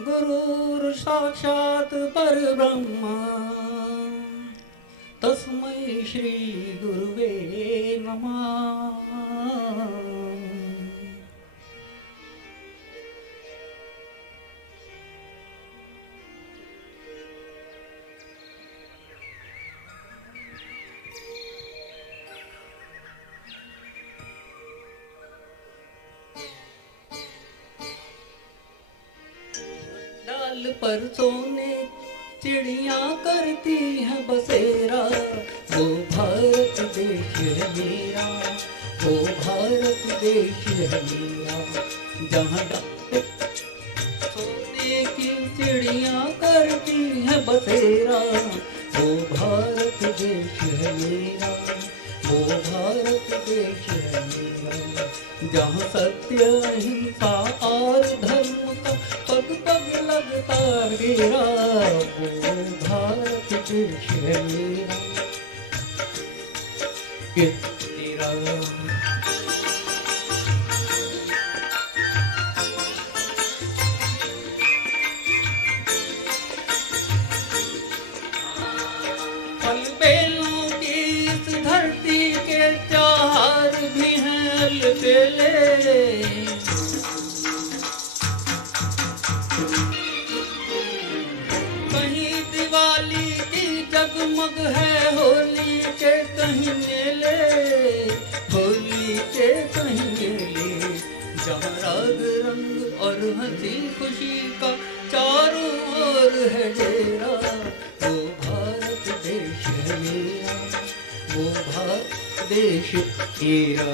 गुरुर्साक्षात् परब्रह्मा श्री गुरुवे नमः। डाल पर सोने चिड़िया करती है बसेरा, वो भारत देश है मेरा, वो भारत देश है मेरा। जहाँ डाल सोने की चिड़िया करती है बसेरा, वो भारत देश है मेरा, वो भारत देश है मेरा। जहाँ सत्य अहिंसा और धर्म का पग पग लगता घेरा, वो भारत देश है मेरा कि तेरा। फल बेलों की इस धरती के त्योहार भी हैं अलबेले। कहीं दिवाली की जगमग है होली के कहीं मेले, होली के कहीं मेले। जहाँ राग रंग और हंसी खुशी का चारों ओर है डेरा, वो भारत देश है मेरा, वो भारत देश तेरा।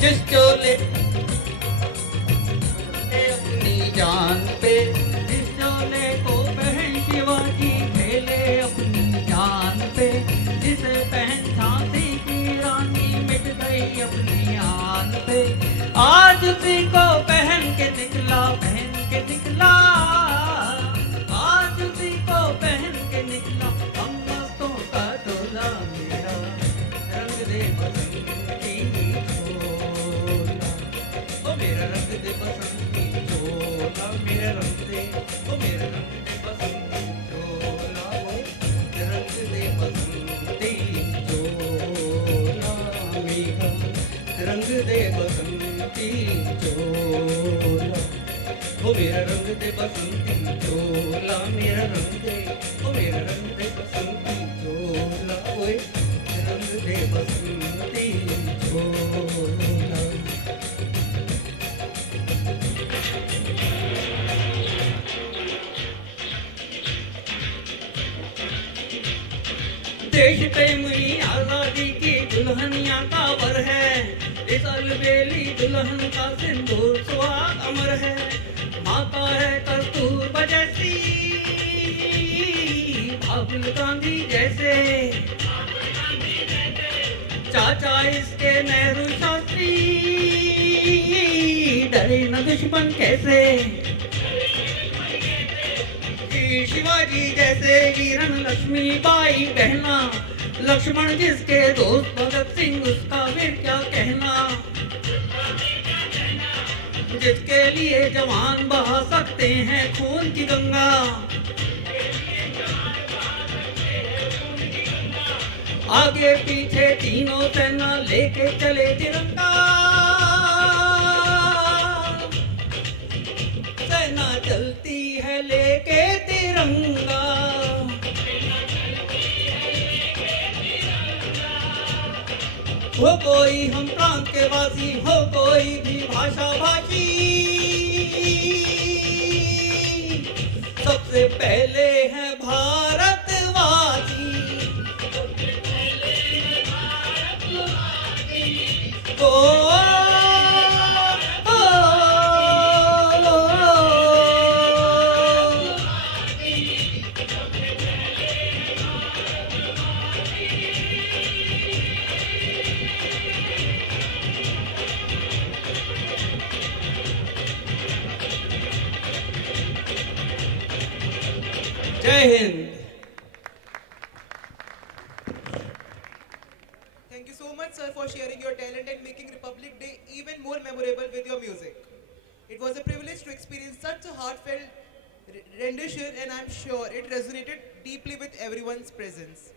जिस चोले अपनी जान पे, जिस चोले को पहन शिवाजी खेले अपनी जान पे, जिसे पहन झांसी की रानी मिट गई अपनी आन पे। आज उसी को पहन के निकला, पहन के निकला, आज उसी को पहन के निकला हम मस्तों का टोला। मेरा रंग दे बसंती ओ मेरा रंग दे बसंती चोला, मेरा रंग दे ओ मेरा रंग दे बसंती चोला, ओ रंग दे बसंती चोला। मेरा रंग दे बसंती चोला, ओ मेरा रंग दे बसंती चोला, मेरा रंग दे ओ मेरा रंग दे बसंती चोला, ओए रंग दे बसंती चोला। देश प्रेम ही आजादी की दुल्हनिया का वर है, इस अलबेली दुल्हन का सिंदूर सुहाग अमर है। माता है कस्तूरबा जैसी, राहुल गांधी जैसे, चाचा इसके नेहरू शास्त्री, डरे न दुश्मन कैसे। शिवाजी जैसे वीरन लक्ष्मीबाई बहना, लक्ष्मण जिसके दोस्त भगत सिंह उसका फिर क्या कहना। जिसके लिए जवान बहा सकते हैं खून की गंगा, आगे पीछे तीनों सेना लेके चले तिरंगा। सेना चलती है लेके तिरंगा, हो कोई हम प्रांत के वासी, हो कोई भी भाषा भाषी, सबसे पहले है भारतवासी। जय Hind. Thank you so much, sir, for sharing your talent and making Republic Day even more memorable with your music. It was a privilege to experience such a heartfelt rendition, and I'm sure it resonated deeply with everyone's presence.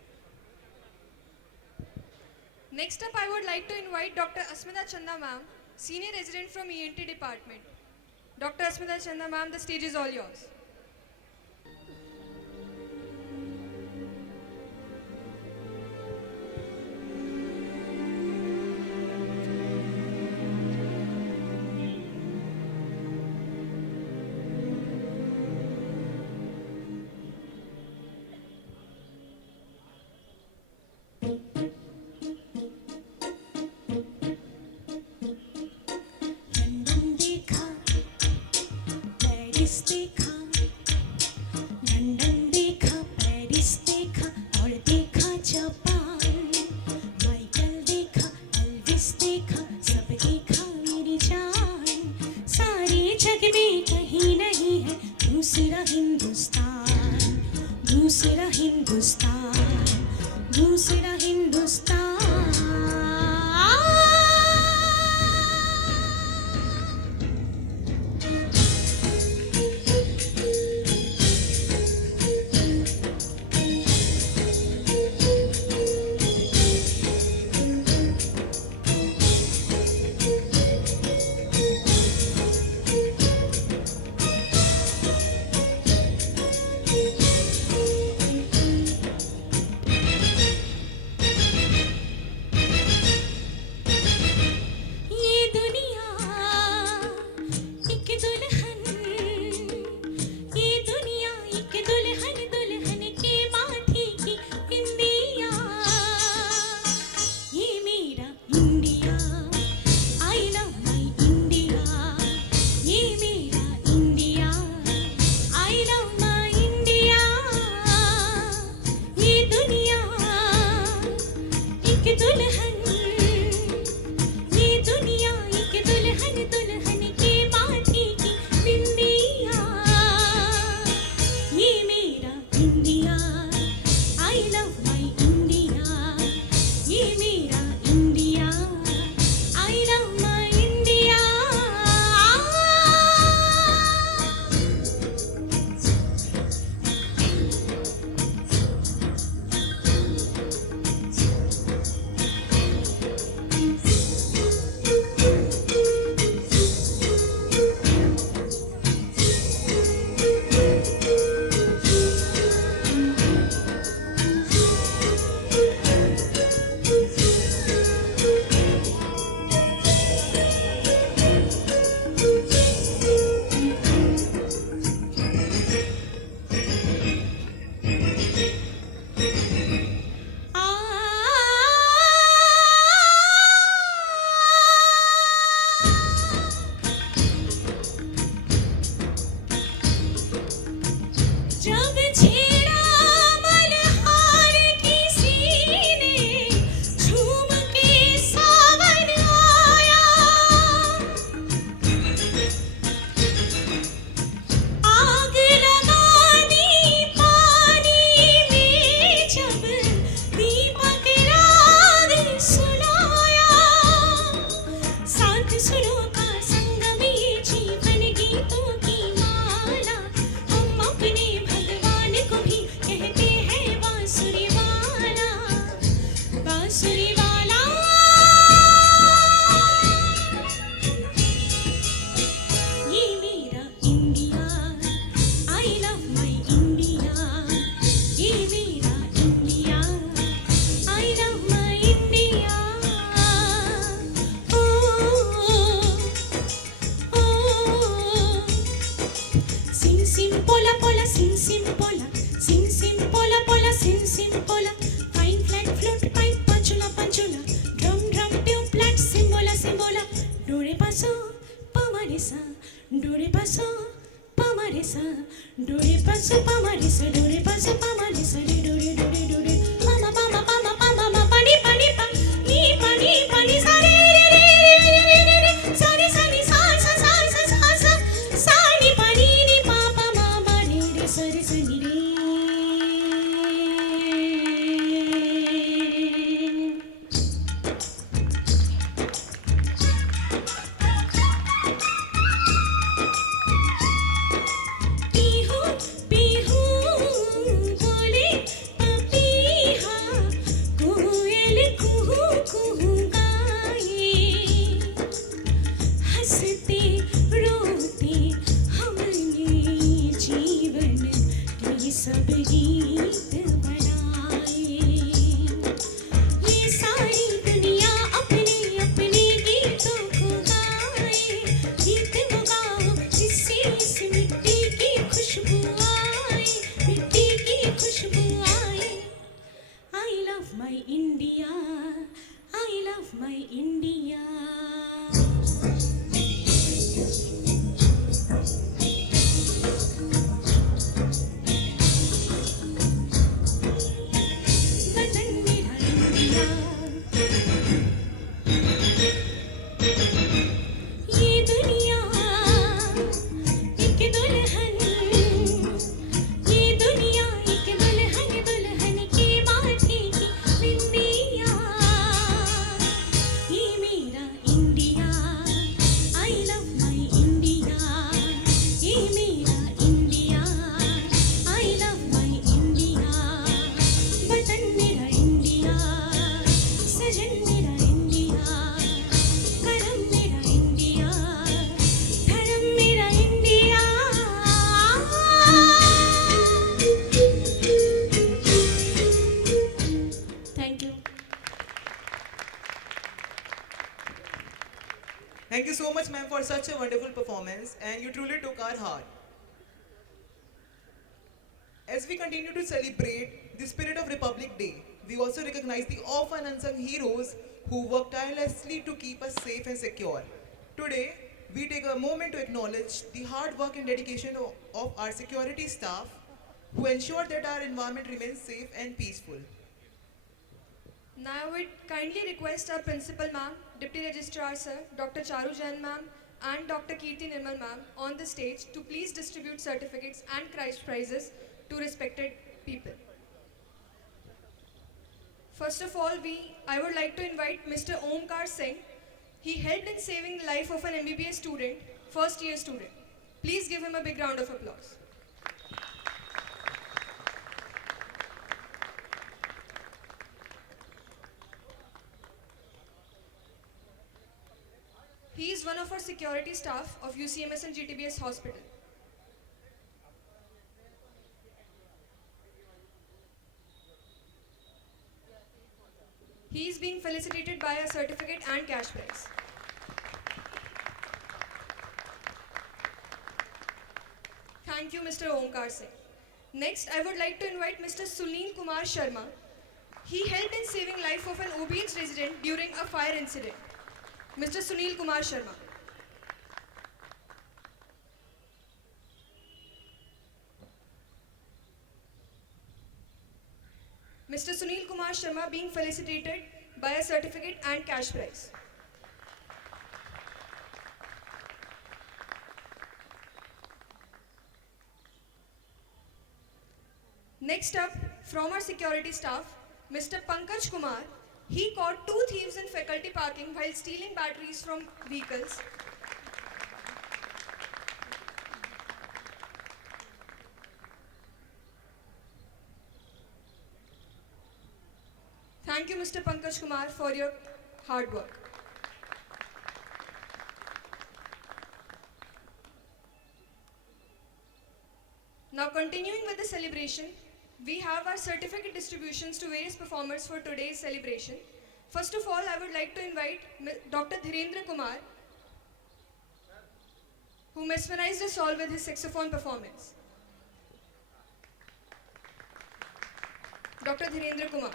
Next up, I would like to invite Dr. Asmita Chanda ma'am, Senior Resident from ENT Department. Dr. Asmita Chanda ma'am, the stage is all yours. London देखा, Paris देखा, London देखा, Paris देखा और देखा Japan. Michael देखा, Elvis देखा, सब देखा मेरी जान। सारे जग में कहीं नहीं है दूसरा हिंदुस्तान, दूसरा हिंदुस्तान, दूसरा हिंदुस्तान। ये दुनिया एक दुल्हन, ये दुनिया एक दुल्हन, दुल्हन के माथे की बिंदिया। ये मेरा India, I love my India. ये मेरा India, I love my India. ये दुनिया एक दुल्हन, ये दुनिया एक दुल्हन, दुल्हन के माथे की बिंदिया। ये मेरा India, I love my India. ये मेरा India, I love my India. जब छेड़ा मल्हार की सीने, झूम के सावन आया। आग लगा दी पानी में जब दीपक राग सुनाया। साथ सुरों का संगम ये जीवन गीतों की माला। हम अपने भगवान को भी कहते हैं बांसुरी वाला, बांसुरी वाला। ये मेरा India, I love my India. ये मेरा India, I love my India. Sim sim pola pola, sim sim pola, sim sim pola pola, sim sim pola. Fine flat flute pipe, panchula panchula, drum drum tube flat, simbola simbola. Do re pa so, pa ma re sa, do re pa so, pa ma re sa, do re pa so, pa ma re sa, do re pa so, pa ma re sa, re do re do re do re. Pa ma pa ma pa ma pa ma ma pa ni pa ni pa, ni pa ni sa re re re re re re re, sa re sa ni sa sa sa sa sa sa, sa ni pa ni pa pa ma ma re re sa re sa ni re. India. I love my India. वतन मेरा India, ये दुनिया एक दुल्हन, ये दुनिया एक दुल्हन, दुल्हन की माथे की बिंदिया, ये मेरा India, I love my India, ये मेरा India, I love my India, वतन मेरा इंडिया, सजन मेरा इंडिया, करम मेरा इंडिया, धर्म मेरा India. Thank you. Thank you so much, ma'am, for such a wonderful performance, and you truly took our heart. As we continue to celebrate the spirit of Republic Day, we also recognize the often unsung heroes who work tirelessly to keep us safe and secure. Today, we take a moment to acknowledge the hard work and dedication of our security staff who ensure that our environment remains safe and peaceful. Now I would kindly request our Principal Ma'am, Deputy Registrar Sir, Dr. Charu Jain Ma'am and Dr. Kirti Nirmal Ma'am on the stage to please distribute certificates and prizes to respected people. First of all, I would like to invite Mr. Omkar Singh. He helped in saving the life of an MBBS student, first year student. Please give him a big round of applause. He is one of our security staff of UCMS and GTBS Hospital. He is being felicitated by a certificate and cash prize. Thank you, Mr. Omkar Singh. Next, I would like to invite Mr. Sunil Kumar Sharma. He helped in saving life of an OBH resident during a fire incident. Mr. Sunil Kumar Sharma. Mr. Sunil Kumar Sharma being felicitated by a certificate and cash prize. Next up, from our security staff, Mr. Pankaj Kumar. He caught 2 thieves in faculty parking while stealing batteries from vehicles. Thank you, Mr. Pankaj Kumar, for your hard work. Now, continuing with the celebration, we have our certificate distributions to various performers for today's celebration. First of all, I would like to invite Dr. Dhirendra Kumar, who mesmerized us all with his saxophone performance. Dr. Dhirendra Kumar.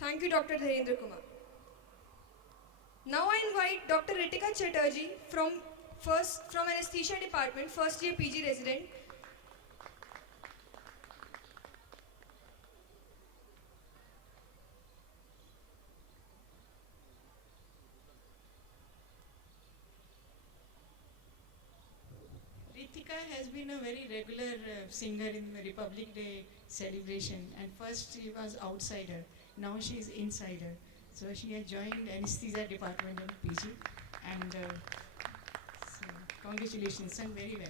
Thank you, Dr. Dhirendra Kumar. Now I invite Dr. Ritika Chatterjee from Anesthesia Department, first year PG resident. Ritika has been a very regular singer in the Republic Day celebration, and first she was outsider, now she is insider. So she has joined anesthesia department in PG, and so congratulations, sang very well.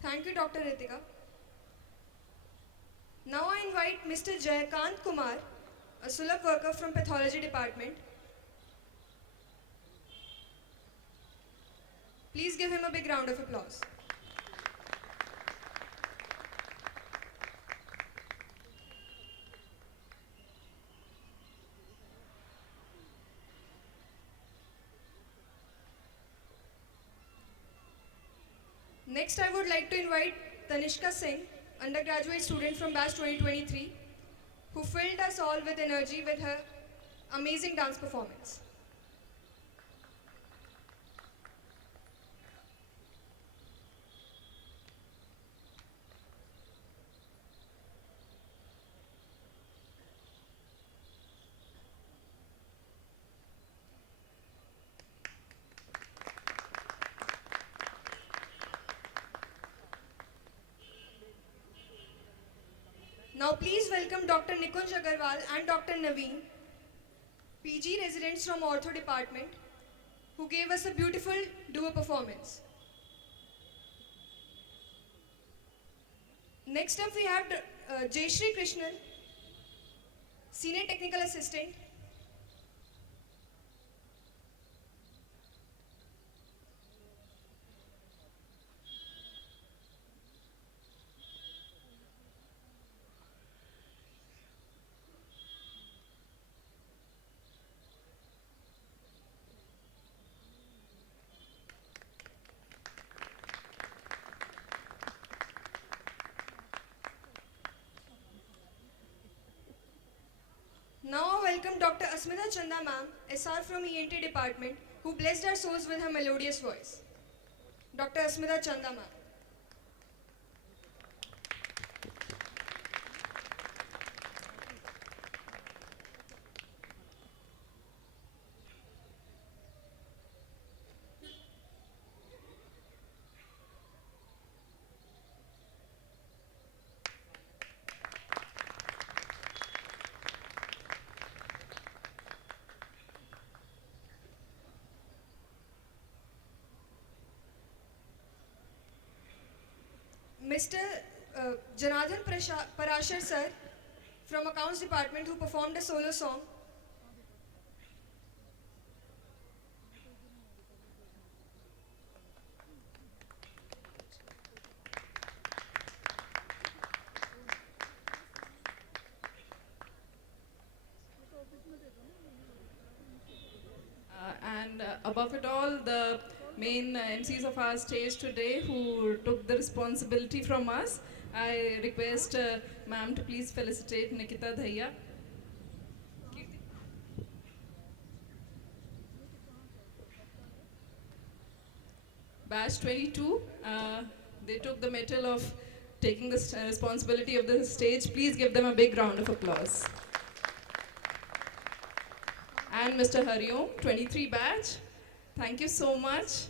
Thank you, Dr. Ritika. Now I invite Mr. Jayakant Kumar, a Sulabh worker from Pathology Department. Please give him a big round of applause. Next, I would like to invite Tanishka Singh, undergraduate student from batch 2023, who filled us all with energy with her amazing dance performance. Now please welcome Dr. Nikunj Agarwal and Dr. Naveen, PG residents from Ortho Department, who gave us a beautiful duo performance. Next up we have Jayashree Krishnan, Senior Technical Assistant. Now I welcome Dr. Asmita Chanda ma'am, SR from ENT department, who blessed our souls with her melodious voice. Dr. Asmita Chanda ma'am. Mr. Janardhan Parashar sir from Accounts Department, who performed a solo song. Above it all, the main MCs of our stage today who took the responsibility from us, I request ma'am to please felicitate Nikita Dhaiya. Batch 22, they took the metal of taking the responsibility of the stage. Please give them a big round of applause. And Mr. Hariom, 23 batch, thank you so much.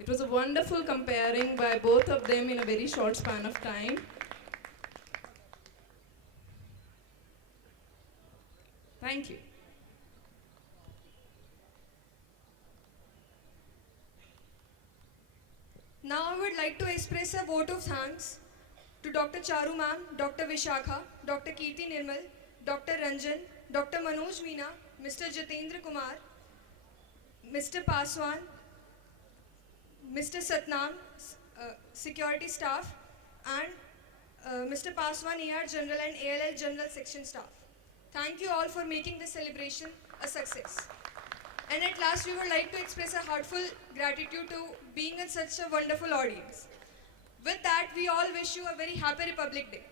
It was a wonderful comparing by both of them in a very short span of time. Thank you. Now I would like to express a vote of thanks to Dr. Charu ma'am, Dr. Vishakha, Dr. Kirti Nirmal, Dr. Ranjan, Dr. Manoj Meena, Mr. Jitendra Kumar, Mr. Paswan, Mr. Satnam, security staff, and Mr. Paswan, ER General and ALL General Section staff. Thank you all for making this celebration a success. And at last, we would like to express a heartfelt gratitude to being in such a wonderful audience. With that, we all wish you a very happy Republic Day.